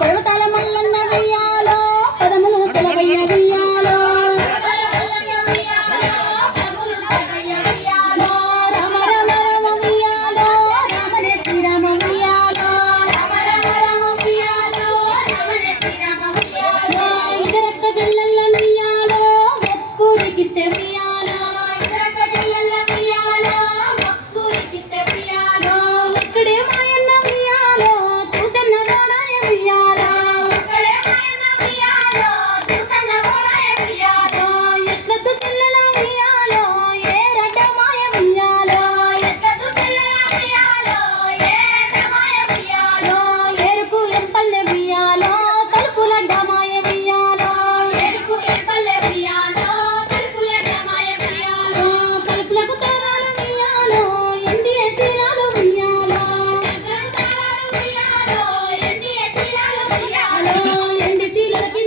పర్వతాల మల్లన్న వెయ్యాలో పదములు తెలవయ్య వెయ్యాలో రామ రామ రామ వెయ్యాలో రామనే శ్రీరామ వెయ్యాలో ఇద్దరక్క చెల్లెళ్ళ వెయ్యాలో ఒక్కూరికిస్తే వెయ్యాలో ఇక్కడే మాయన్న వెయ్యాలో చూసన్న గోడాయ వెయ్యాలో ఎట్లద్దు చెల్లెల వెయ్యాలో ఏ రడ్డ మాయ వెయ్యాలో ఎరుపు ఎంపల్లె వెయ్యాలో తలుపులడ్డ మాయ వెయ్యాలో తలుపులకు తాళాలు వెయ్యాలో ఎండి తీరాలు వెయ్యాలో ఎండి తీరలకి